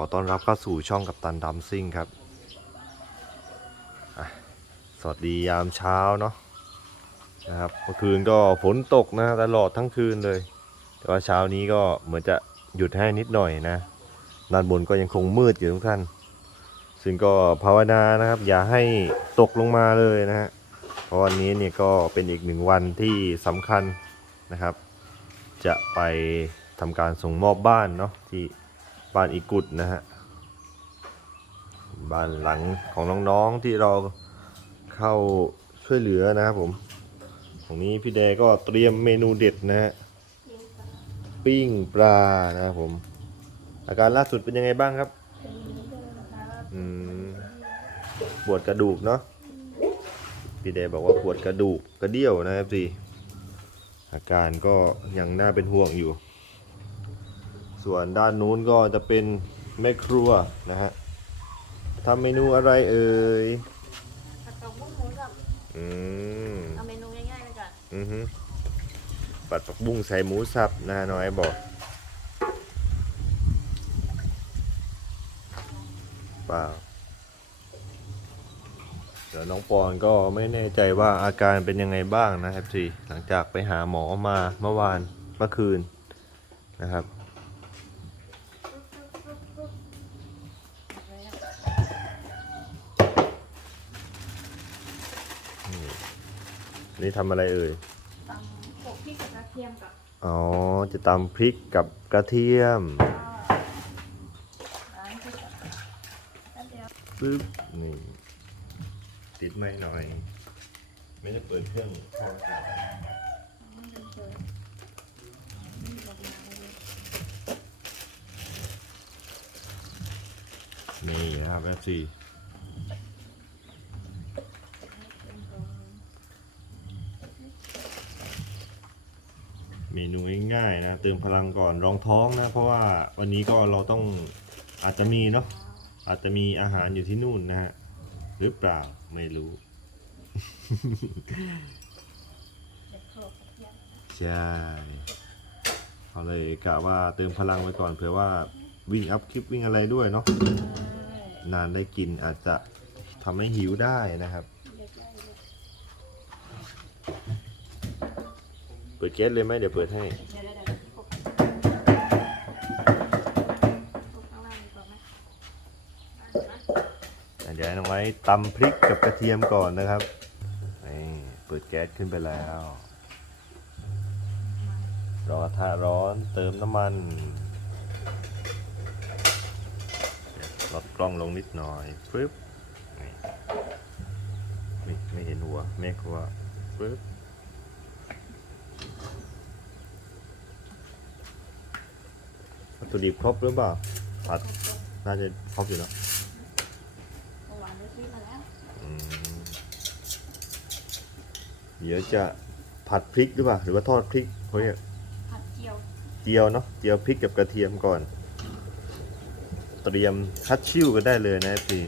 อต้อนรับเข้าสู่ช่องกับตันดัมซิ่งครับ สวัสดียามเช้าเนาะนะครับเมื่อคืนก็ฝนตกนะตลอดทั้งคืนเลย แต่ว่าเช้านี้ก็เหมือนจะหยุดให้นิดหน่อยนะ ด้านบนก็ยังคงมืดอยู่ทุกท่าน ซึ่งก็ภาวนานะครับ อย่าให้ตกลงมาเลยนะฮะ เพราะวันนี้เนี่ยก็เป็นอีกหนึ่งวันที่สำคัญนะครับ จะไปทำการส่งมอบบ้านเนาะที่ บ้านอีกุดนะฮะ บ้านหลังของน้องๆที่เราเข้าช่วยเหลือนะครับผมตรงนี้พี่แดก็เตรียมเมนูเด็ดนะฮะ ปิ้งปลานะครับผม อาการล่าสุดเป็นยังไงบ้างครับ อืม ปวดกระดูกเนาะ พี่เดย์บอกว่าปวดกระดูกกระเดี่ยวนะครับสิอาการก็ยังน่าเป็นห่วงอยู่ ส่วนด้านนู้นก็จะเป็นแม่ครัวนะฮะทำเมนูอะไรเอ่ยผัดกะเพราหมูสับอืมเอาเมนูง่ายๆไปก่อนอือฮึปัดผักบุ้งใส่หมูสับนะน้อยบอกเปล่าเดี๋ยวน้องปอนก็ไม่แน่ใจว่าอาการเป็นยังไงบ้างนะครับทีหลังจากไปหาหมอมาเมื่อวานเมื่อคืนนะครับ นี่ทำอะไรเอ่ยตำโขกพริกกับกระเทียมกับอ๋อ จะตำพริกกับกระเทียมร้านพริกกับแป๊บเดียวปึ๊บนี่ติดไม่หน่อย ไม่ได้เปิดเครื่องทอดกันมันเป็นเจอนี่นะครับแป๊บซี่เมนูง่ายๆนะเติมพลังก่อนรองท้องนะ เพราะว่าวันนี้ก็เราต้องอาจจะมีเนาะอาจจะมีอาหารอยู่ที่นู่นนะฮะหรือเปล่าไม่รู้ ใช่เขาเลยกะว่าเติมพลังไว้ก่อนเผื่อว่าวิ่งอัพคลิปวิ่งอะไรด้วยเนาะนานได้กินอาจจะทำให้หิวได้นะครับ เด็ดได้เลย เปิดแก๊สเลยไหมเดี๋ยวเปิดให้ เดี๋ยวเดี๋ยวเดี๋ยวโขกโขกข้าไหมอะนะอะเดี๋ยวให้น้องไว้ตำพริกกับกระเทียมก่อนนะครับนี่เปิดแก๊สขึ้นไปแล้ว รอกระทะร้อนเติมน้ำมันลดกล้องลงนิดหน่อยปึ๊บนี่ไม่ไม่เห็นหัวแม่ครัวปึ๊บ วัตถุดิบครบหรือเปล่าผัดน่าจะครบอยู่เนอะเมื่อวานได้พริกมาแล้วอืมเดี๋ยวจะผัดพริกหรือเปล่าหรือว่าทอดพริกเขาเรียกผัดเจียวเจียวเนาะเจียวพริกกับกระเทียมก่อน เตรียมคัดชิ่วกันได้เลยนะพี่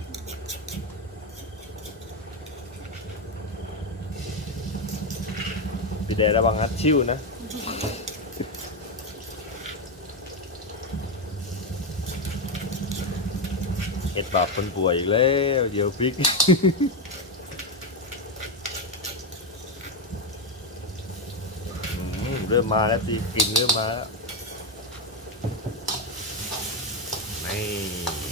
พี่แดระวังฮัดชิ่วนะ เอ็ดบาปคนป่วยอีกแล้ว เดี๋ยวพริกอืมเริ่มมาแล้วสิกลิ่นเริ่มมาแล้วนี่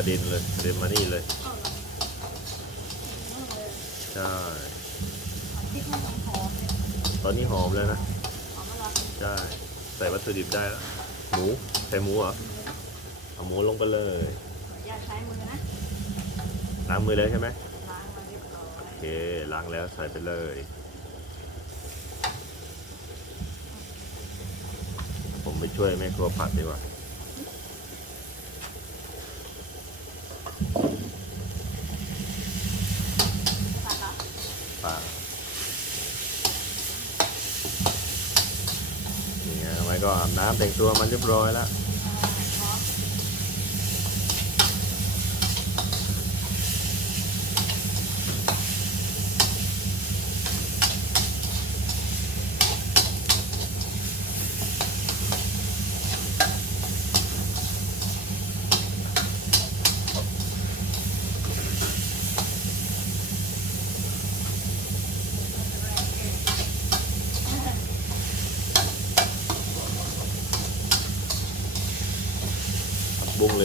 ระเด็นเลยกระเด็นมานี่เลยเอาเหรอเอาเลยใช่ผัดพริกให้หอมๆเลยตอนนี้หอมแล้วนะหอมแล้วเหรอใช่ใส่วัตถุดิบได้แล้วหมูใส่หมูเหรอเอาหมูลงไปเลยขออนุญาตใช้มือนะล้างมือแล้วใช่ไหมล้างมาเรียบร้อยโอเคล้างแล้วใส่ไปเลยผมไปช่วยแม่ครัวผัดดีกว่า ผัดเหรอ ป่านี่ไงทำไมก็อาบน้ำ แต่งตัวมันเรียบร้อยแล้ว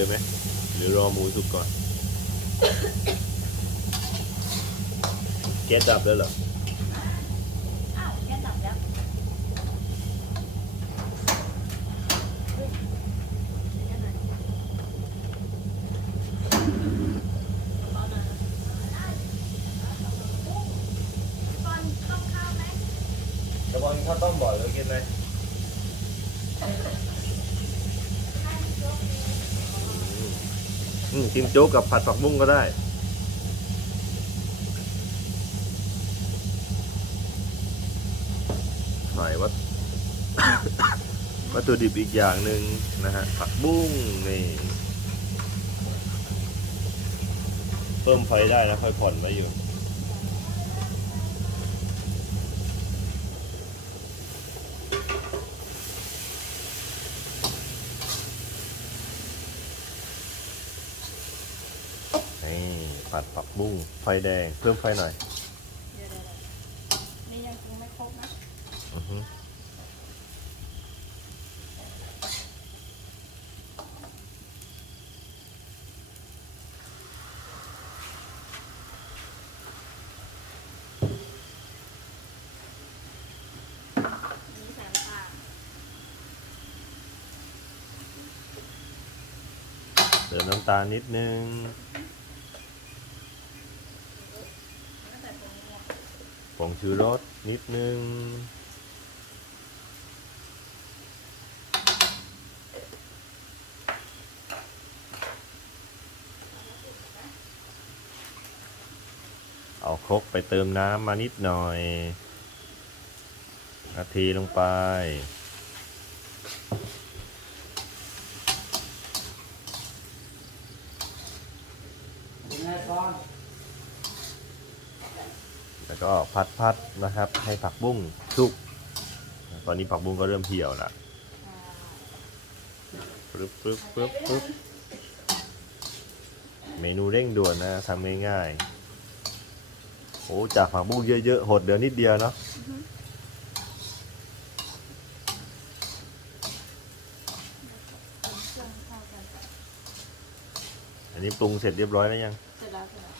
เลยไหมหรือรอหมูสุกก่อน แก๊สดับแล้วเหรออ้าวแค่ดับแล้วเฮ้ยเดี๋ยวหน่อยเอาหน่อยนะก่อนต้มข้าวไหม กระบองข้าวต้มบ่อยแล้วกินไหม อืมกินโจ๊กกับผัดผักบุ้งก็ได้ ใส่วัต วัตถุดิบอีกอย่างหนึ่งนะฮะ ผักบุ้งนี่ เพิ่มไฟได้นะค่อยผ่อนไว้อยู่ นี่ ผัดผักบุ้งไฟแดง เพิ่มไฟหน่อยเดี๋ยวเดี๋ยวเดี๋ยวนี่ยังกินไม่ครบนะอือฮึนี่ใส่น้ำตาลเติมน้ำตาลนิดนึง แล้วใส่ผงนัว ผงชูรสนิดนึง เอาครกไปเติมน้ำมานิดหน่อยนาทีลงไป แล้วก็พัดพัดๆนะครับ ให้ผักบุ้งสุก ตอนนี้ผักบุ้งก็เริ่มเหี่ยวละปึ๊บปึ๊บปึ๊บปึ๊บเมนูเร่งด่วนนะทำง่ายๆโอ้จากผักบุ้งเยอะๆหดเดี๋ยวนิดเดียวเนาะอันนี้ปรุงเสร็จเรียบร้อยแล้วยัง เสร็จแล้วเสร็จแล้ว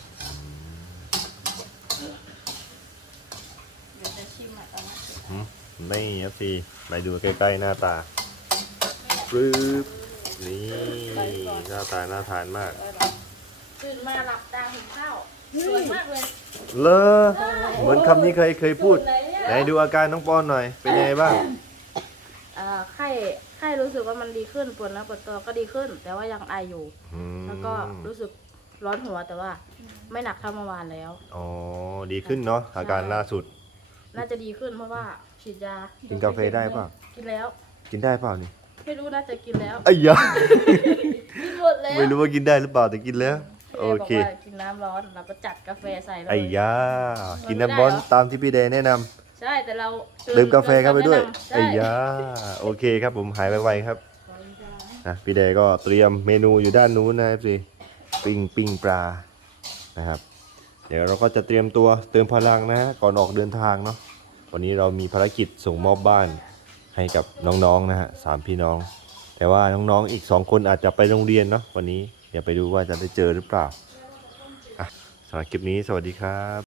เดี๋ยวจะชิมอะตอนนี้เสร็จ หืมไม่ครับสิไปดูใกล้ๆหน้าตาปึ๊บนี่หน้าตาน่าทานมาก ตื่นมาหลับตาหุงข้าวสวยมากเลยเลอเหมือนคำนี้เคยเคยพูด ไหนดูอาการน้องปอนหน่อย เป็นยังไงบ้างอ่าไข้ไข้รู้สึกว่ามันดีขึ้นปวดเนื้อปวดตัวก็ดีขึ้น แต่ว่ายังไออยู่ อืมแล้วก็รู้สึกร้อนหัวแต่ว่าไม่หนักเท่าเมื่อวานแล้ว อ๋อ ดีขึ้นเนาะอาการล่าสุด น่าจะดีขึ้นเพราะว่า ฉีดยากินกาแฟได้เปล่ากินแล้ว กินได้เปล่านี่ไม่รู้น่าจะกินแล้วไอ้ยะ กินหมดแล้วไม่รู้ว่ากินได้หรือเปล่าแต่กินแล้วโอเคพี่ดย์บอกว่ากินน้ำร้อนเราก็จัดกาแฟใส่เลยไอ้ยา กินน้ำร้อนตามที่พี่เดย์แนะนำ ใช่แต่เราดื่มกาแฟเข้าไปด้วยใช่ไอ้ยาโอเคครับผมหายไวๆครับนะพี่เดย์ก็เตรียมเมนูอยู่ด้านนู้นนะครับสิปิ้งปิ้งปลานะครับ เดี๋ยวเราก็จะเตรียมตัวเติมพลังนะฮะก่อนออกเดินทางเนาะ วันนี้เรามีภารกิจส่งมอบบ้านให้กับน้องๆนะฮะสามพี่น้อง แต่ว่าน้องๆอีกสองคนอาจจะไปโรงเรียนเนาะวันนี้เดี๋ยวไปดูว่าจะได้เจอหรือเปล่าอะสำหรับคลิปนี้สวัสดีครับ